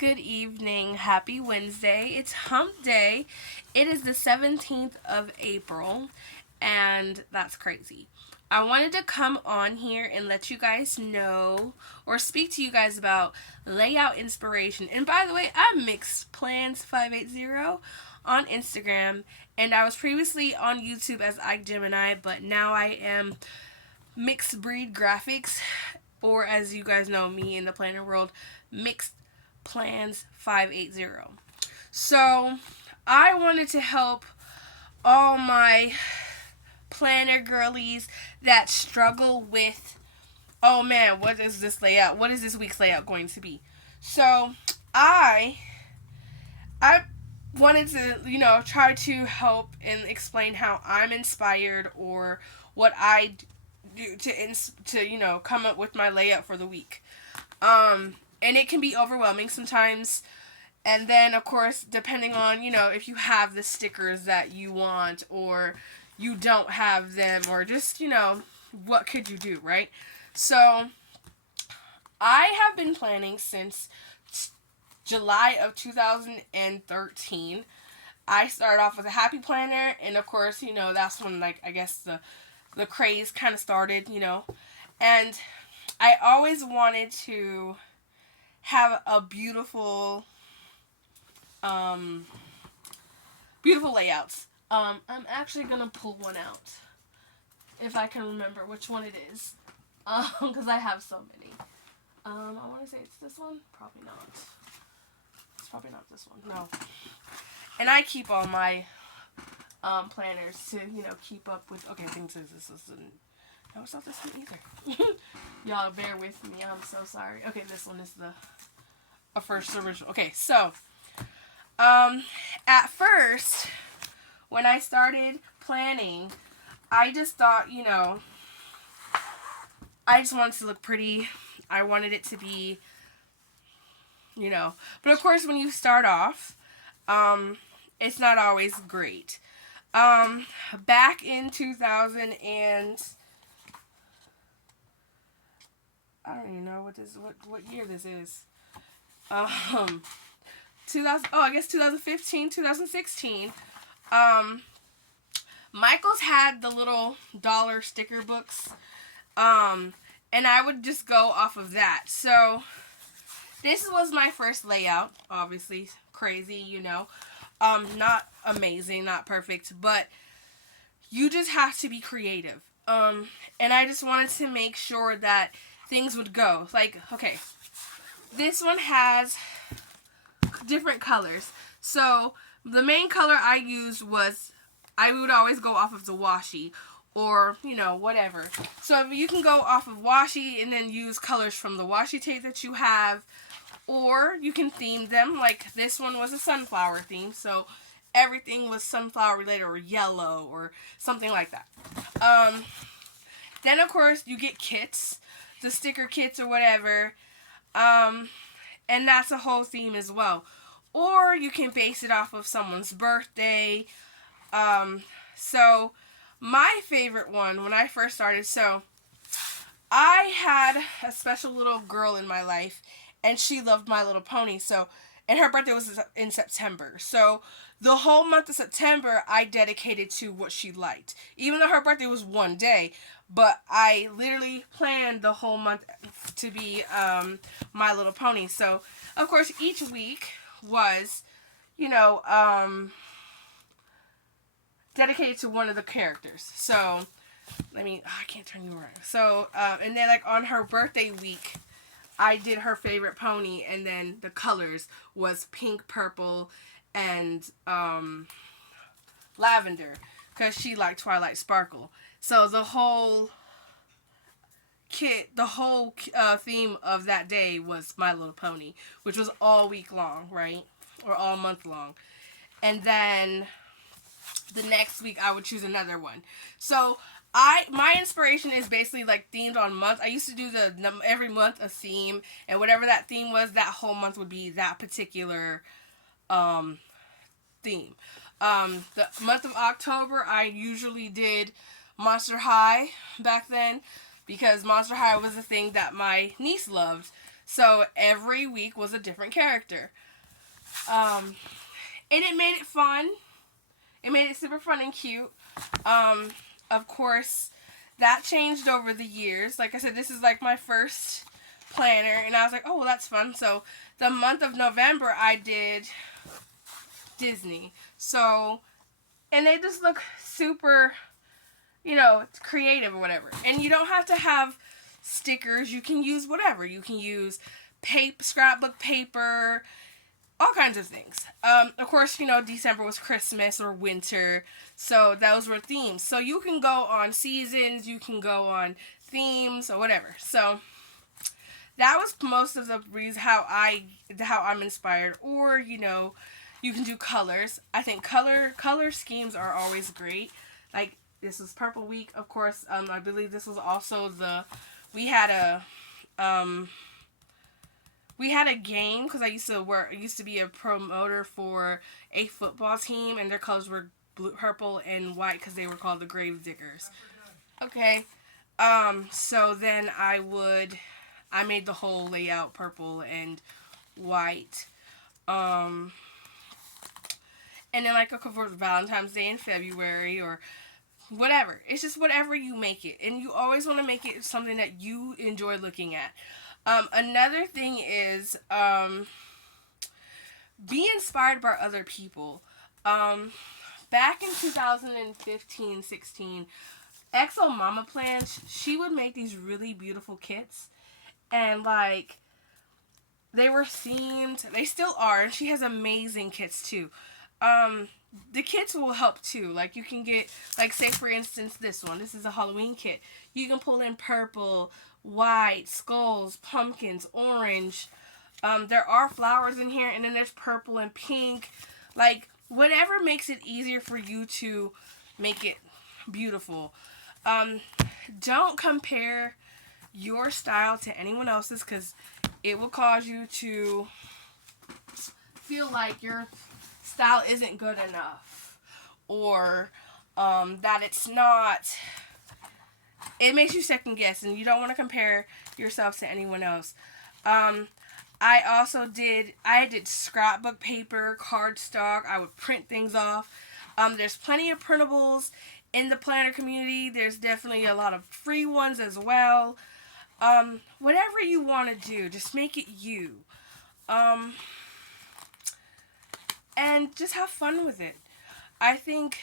good evening. Happy Wednesday. It's hump day. It is the 17th of April, and that's crazy. I wanted to come on here and let you guys know or speak to you guys about layout inspiration. And by the way, I'm Mixed Plans 580 on Instagram, and I was previously on YouTube as Ike Gemini, but now I am Mixed Breed Graphics, or as you guys know me in the planner world, Mixed Plans 580. So I wanted to help all my planner girlies that struggle with, oh man, what is this layout? What is this week's layout going to be? So I wanted to, try to help and explain how I'm inspired or what I do to come up with my layout for the week. And it can be overwhelming sometimes. And then, of course, depending on, if you have the stickers that you want or you don't have them or just, what could you do, right? So, I have been planning since July of 2013. I started off with a happy planner, and of course, that's when, I guess the craze kind of started, And I always wanted to have a beautiful layouts. I'm actually gonna pull one out if I can remember which one it is, because I have so many. I want to say it's this one. Probably not. It's probably not this one. No. And I keep all my planners to keep up with. Okay, I think this is. No, it's not this one either. Y'all bear with me. I'm so sorry. Okay, this one is a first original. Okay, so at first when I started planning, I just thought, I just wanted to look pretty. I wanted it to be, but of course when you start off, it's not always great. Back in 2000 and I don't even know what year this is. 2015, 2016. Michael's had the little dollar sticker books. And I would just go off of that. So this was my first layout, obviously crazy, not amazing, not perfect, but you just have to be creative. And I just wanted to make sure that things would go. Like, okay, this one has different colors. So the main color I used was, I would always go off of the washi or, whatever. So you can go off of washi and then use colors from the washi tape that you have, or you can theme them. Like this one was a sunflower theme, so everything was sunflower related or yellow or something like that. Then of course you get kits, the sticker kits or whatever, and that's a whole theme as well. Or you can base it off of someone's birthday. So my favorite one when I first started, so I had a special little girl in my life, and she loved My Little Pony. So, and her birthday was in September. So the whole month of September I dedicated to what she liked. Even though her birthday was one day, but I literally planned the whole month to be My Little Pony. So, of course, each week was, dedicated to one of the characters. So, I can't turn you around. So, and then on her birthday week, I did her favorite pony, and then the colors was pink, purple, and lavender, because she liked Twilight Sparkle. So the whole theme of that day was My Little Pony, which was all week long, right? Or all month long. And then the next week I would choose another one. So my inspiration is basically themed on month. I used to do every month a theme, and whatever that theme was, that whole month would be that particular theme. The month of October, I usually did Monster High back then, because Monster High was a thing that my niece loved. So every week was a different character. And it made it fun. It made it super fun and cute. Of course, that changed over the years. Like I said, this is like my first planner, and I was like, oh, well, that's fun. So the month of November, I did Disney. So, and they just look super, creative or whatever. And you don't have to have stickers. You can use whatever. You can use scrapbook paper, all kinds of things. Of course, December was Christmas or winter, so those were themes. So you can go on seasons, you can go on themes or whatever. So that was most of the reasons how I'm inspired. Or you can do colors. I think color schemes are always great. Like this was Purple Week, of course. I believe this was also we had a game because I used to be a promoter for a football team, and their colors were blue, purple, and white because they were called the Grave Diggers. Okay, so then I made the whole layout purple and white, and then like for Valentine's Day in February or whatever. It's just whatever you make it, and you always want to make it something that you enjoy looking at. Another thing is be inspired by other people. Back in 2015-16, XO Mama Plans, she would make these really beautiful kits, and like they were themed. They still are, and she has amazing kits too. The kits will help too. Like you can get, like say for instance this one. This is a Halloween kit. You can pull in purple, white, skulls, pumpkins, orange. There are flowers in here, and then there's purple and pink. Like whatever makes it easier for you to make it beautiful. Don't compare your style to anyone else's, because it will cause you to feel like your style isn't good enough, or that it's not. It makes you second guess, and you don't want to compare yourself to anyone else. I did scrapbook paper, cardstock. I would print things off. There's plenty of printables in the planner community. There's definitely a lot of free ones as well. Whatever you want to do, just make it you. And just have fun with it. I think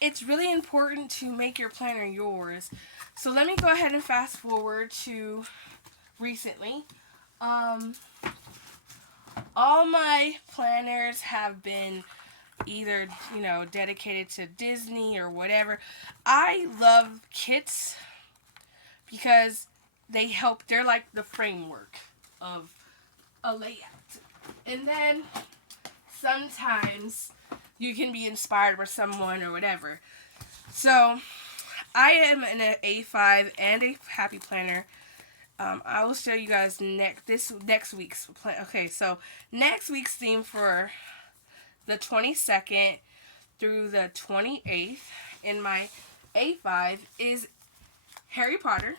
it's really important to make your planner yours. So let me go ahead and fast forward to recently. All my planners have been either, dedicated to Disney or whatever. I love kits because they're like the framework of a layout. And then sometimes you can be inspired by someone or whatever. So I am in an A5 and a Happy Planner. I will show you guys next week's plan. Okay, so next week's theme for the 22nd through the 28th in my A5 is Harry Potter.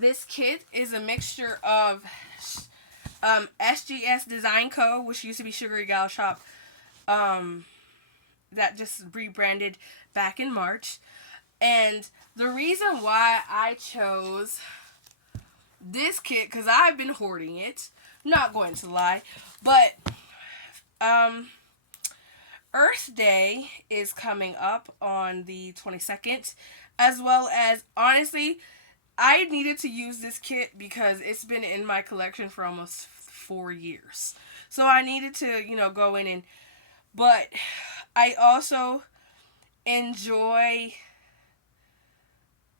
This kit is a mixture of SGS Design Co., which used to be Sugary Gal Shop, that just rebranded back in March. And the reason why I chose this kit, because I've been hoarding it, not going to lie, but Earth Day is coming up on the 22nd, as well as, honestly, I needed to use this kit because it's been in my collection for almost 4 years. So I needed to, go in and, but I also enjoy,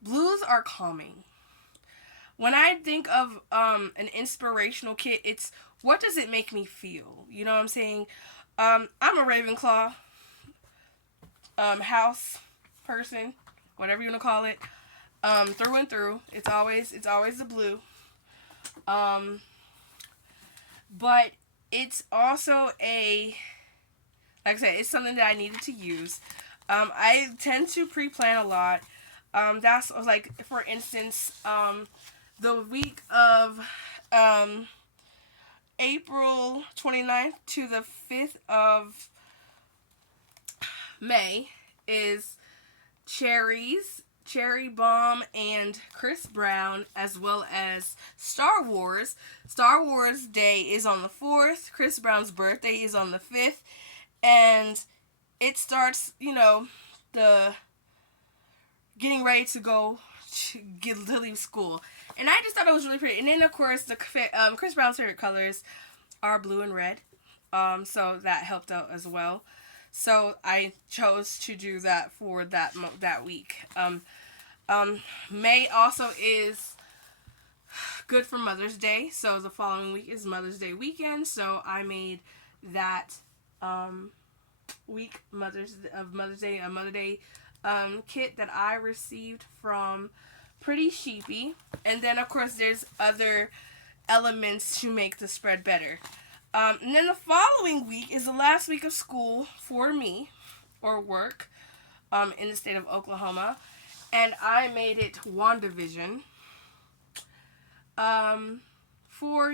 blues are calming. When I think of an inspirational kit, it's what does it make me feel? You know what I'm saying? I'm a Ravenclaw house person, whatever you want to call it. Through and through. It's always the blue. But it's also like I said, it's something that I needed to use. I tend to pre-plan a lot. That's like, for instance, the week of April 29th to the 5th of May is Cherries, Cherry Bomb, and Chris Brown, as well as Star Wars. Star Wars Day is on the 4th. Chris Brown's birthday is on the 5th. And it starts, the getting ready to go to leave school. And I just thought it was really pretty. And then, of course, Chris Brown's favorite colors are blue and red. So that helped out as well. So I chose to do that for that week. May also is good for Mother's Day. So the following week is Mother's Day weekend. So I made that week Mother's Day, a Mother Day kit that I received from Pretty Sheepy. And then, of course, there's other elements to make the spread better. And then the following week is the last week of school for me, or work, in the state of Oklahoma. And I made it WandaVision. For,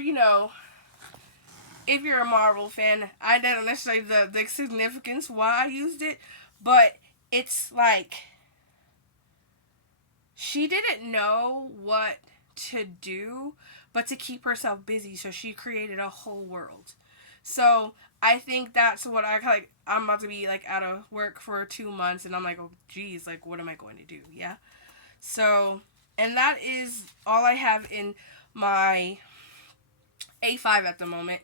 if you're a Marvel fan, I don't necessarily the significance why I used it, but it's like, she didn't know what to do but to keep herself busy, so she created a whole world. So I think that's what I'm about to be out of work for 2 months, and I'm like, oh geez, what am I going to do? Yeah. So, and that is all I have in my A5 at the moment.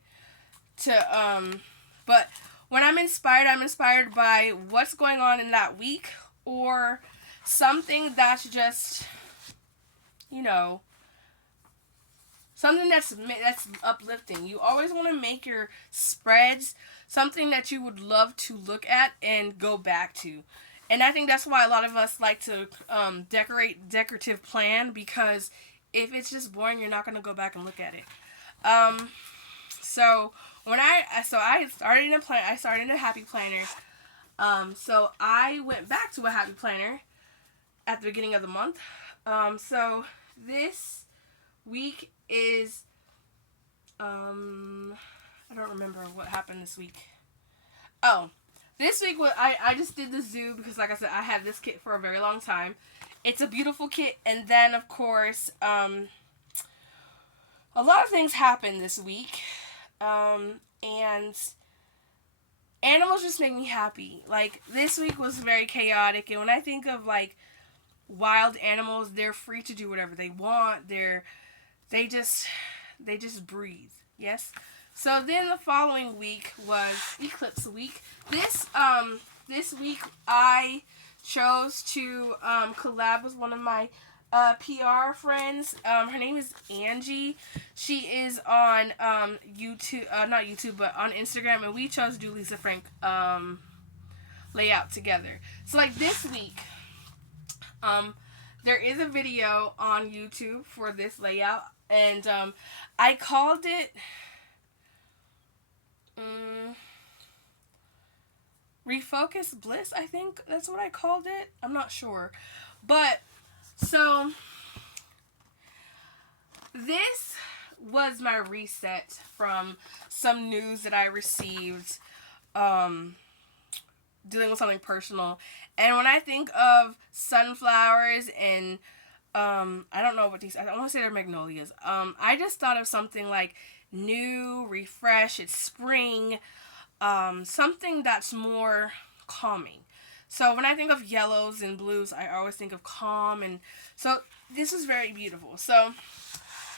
But when I'm inspired by what's going on in that week, or something that's just, something that's uplifting. You always want to make your spreads something that you would love to look at and go back to. And I think that's why a lot of us like to decorative plan, because if it's just boring, you're not going to go back and look at it. So I started in a Happy Planner. So I went back to a Happy Planner at the beginning of the month. So this week is, I don't remember what happened this week. Oh, this week I just did the zoo because, like I said, I had this kit for a very long time. It's a beautiful kit. And then, of course, a lot of things happened this week. And animals just make me happy. This week was very chaotic. And when I think of, wild animals, they're free to do whatever they want. They just breathe. Yes. So then the following week was Eclipse Week. This week I chose to collab with one of my PR friends. Her name is Angie. She is on YouTube, not YouTube, but on Instagram, and we chose to do Lisa Frank layout together. So this week, there is a video on YouTube for this layout, and I called it Refocus Bliss, I think that's what I called it. I'm not sure. But, so, this was my reset from some news that I received dealing with something personal. And when I think of sunflowers and I don't know what these, I want to say they're magnolias. I just thought of something new, refresh, it's spring, something that's more calming. So when I think of yellows and blues, I always think of calm, and so this is very beautiful. So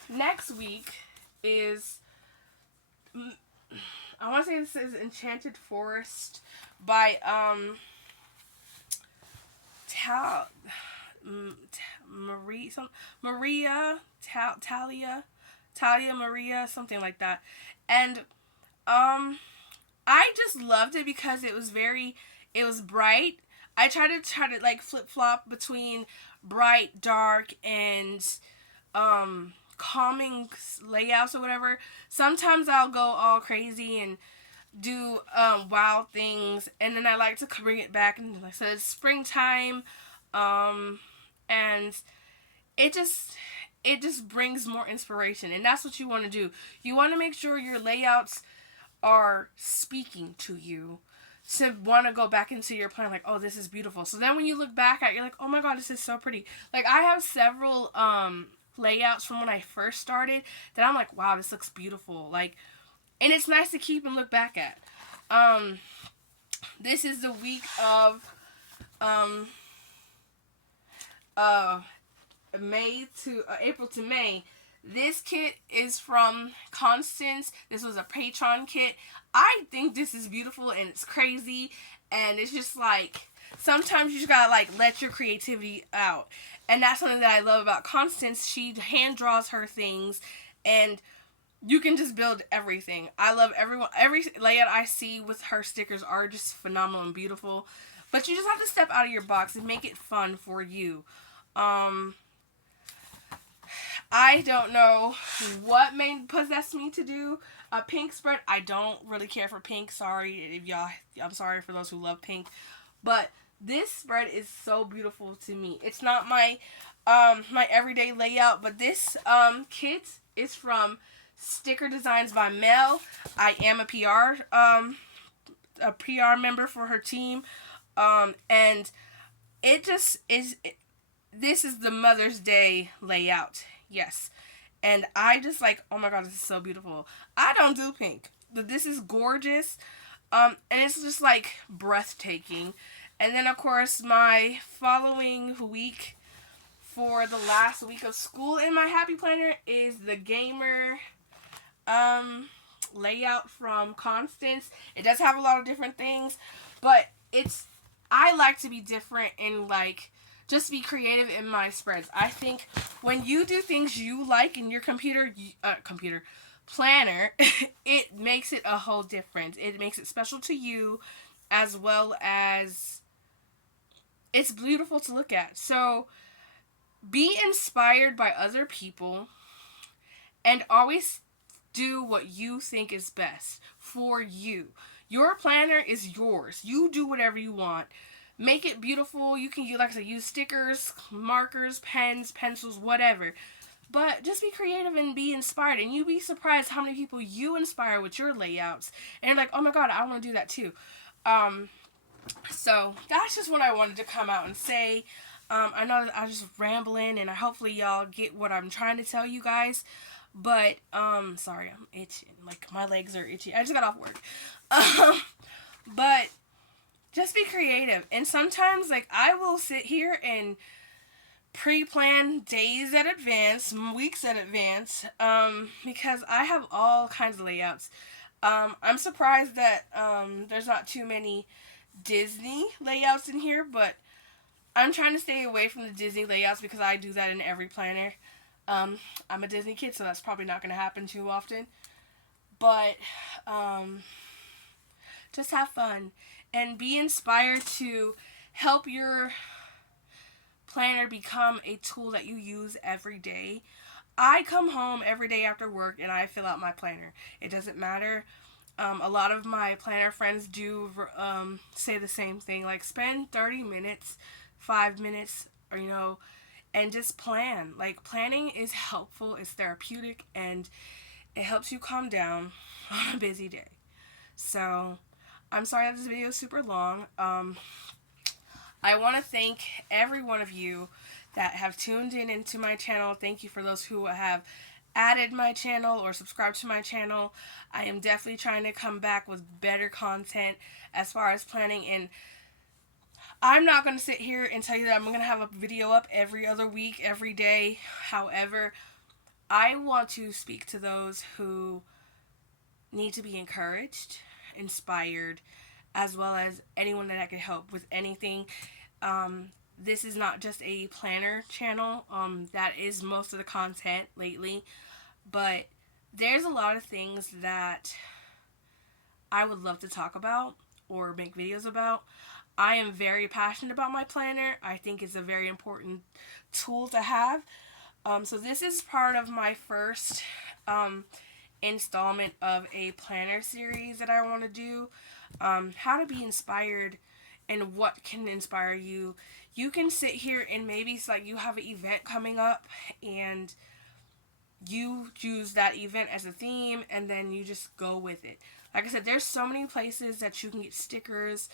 next week is, I want to say this is Enchanted Forest by Talia Maria, something like that. And I just loved it because it was bright. I tried to flip flop between bright, dark, and calming layouts or whatever. Sometimes I'll go all crazy and do wild things, and then I like to bring it back, and like I said, it's springtime, and and it just brings more inspiration, and that's what you want to do. You want to make sure your layouts are speaking to you, to want to go back into your plan like, oh, this is beautiful. So then when you look back at it, you're like, oh my god, this is so pretty. Like, I have several layouts from when I first started that I'm like, wow, this looks beautiful. Like, and it's nice to keep and look back at. This is the week of May to April to May. This kit is from Constance. This was a Patreon kit. I think this is beautiful and it's crazy, and it's just like, sometimes you just gotta like let your creativity out, and that's something that I love about Constance. She hand draws her things, and you can just build everything. I love every layout I see with her stickers are just phenomenal and beautiful, but you just have to step out of your box and make it fun for you. I don't know what made possess me to do a pink spread. I don't really care for pink. Sorry if y'all. I'm sorry for those who love pink, but this spread is so beautiful to me. It's not my my everyday layout, but this kit is from Sticker Designs by Mel. I am a PR member for her team, and it just is. This is the Mother's Day layout. Yes. And I just like, oh my god, this is so beautiful. I don't do pink, but this is gorgeous. And it's just like breathtaking. And then of course my following week for the last week of school in my Happy Planner is the Gamer layout from Constance. It does have a lot of different things, but I like to be different and like just be creative in my spreads. I think when you do things you like in your computer planner, it makes it a whole difference. It makes it special to you, as well as it's beautiful to look at. So be inspired by other people and always do what you think is best for you. Your planner is yours. You do whatever you want. Make it beautiful. You can use, like I said, use stickers, markers, pens, pencils, whatever. But just be creative and be inspired. And you'd be surprised how many people you inspire with your layouts. And you're like, oh my god, I want to do that too. So that's just what I wanted to come out and say. I know that I was just rambling, and hopefully y'all get what I'm trying to tell you guys. But, sorry, I'm itching. Like, my legs are itchy. I just got off work. But just be creative. And sometimes, like, I will sit here and pre-plan days at advance, weeks at advance, because I have all kinds of layouts. I'm surprised that there's not too many Disney layouts in here, but I'm trying to stay away from the Disney layouts because I do that in every planner. I'm a Disney kid, so that's probably not going to happen too often. But just have fun and be inspired to help your planner become a tool that you use every day. I come home every day after work and I fill out my planner. It doesn't matter. A lot of my planner friends do say the same thing, like spend 30 minutes, 5 minutes, or and just plan. Like, planning is helpful, it's therapeutic, and it helps you calm down on a busy day. So I'm sorry that this video is super long. I want to thank every one of you that have tuned in into my channel. Thank you for those who have added my channel or subscribed to my channel. I am definitely trying to come back with better content as far as planning, and I'm not going to sit here and tell you that I'm going to have a video up every other week, every day. However, I want to speak to those who need to be encouraged, inspired, as well as anyone that I can help with anything. This is not just a planner channel. That is most of the content lately. But there's a lot of things that I would love to talk about or make videos about. I am very passionate about my planner. I think it's a very important tool to have. So this is part of my first installment of a planner series that I want to do. How to be inspired and what can inspire you. you can sit here and maybe it's like you have an event coming up and you use that event as a theme and then you just go with it. Like I said, there's so many places that you can get stickers,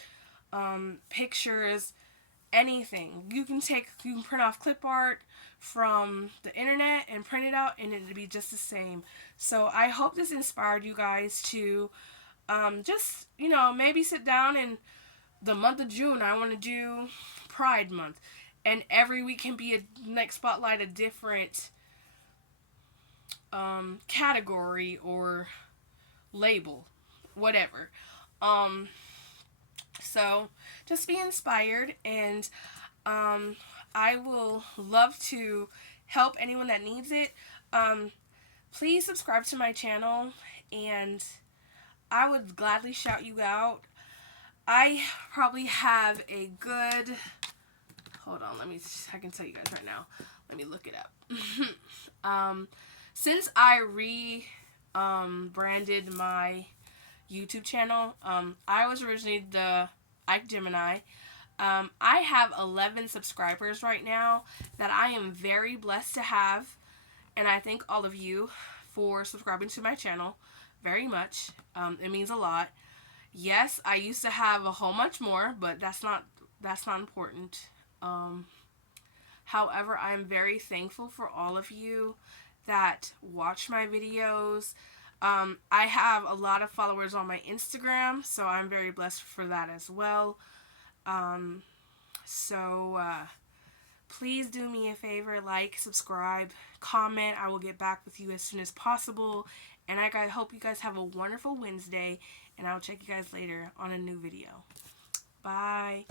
pictures, anything. You can print off clip art from the internet and print it out and it'll be just the same. So I hope this inspired you guys to just, maybe sit down and the month of June, I want to do Pride Month. And every week can be spotlight a different category or label, whatever. So just be inspired, and I will love to help anyone that needs it. Please subscribe to my channel, and I would gladly shout you out. I probably have a good, hold on, I can tell you guys right now. Let me look it up. Since I branded my YouTube channel, I was originally the Ike Gemini. I have 11 subscribers right now that I am very blessed to have, and I thank all of you for subscribing to my channel very much. It means a lot. Yes, I used to have a whole bunch more, but that's not important. However, I'm very thankful for all of you that watch my videos. I have a lot of followers on my Instagram, so I'm very blessed for that as well. Please do me a favor, like, subscribe, comment. I will get back with you as soon as possible. And I hope you guys have a wonderful Wednesday, and I'll check you guys later on a new video. Bye.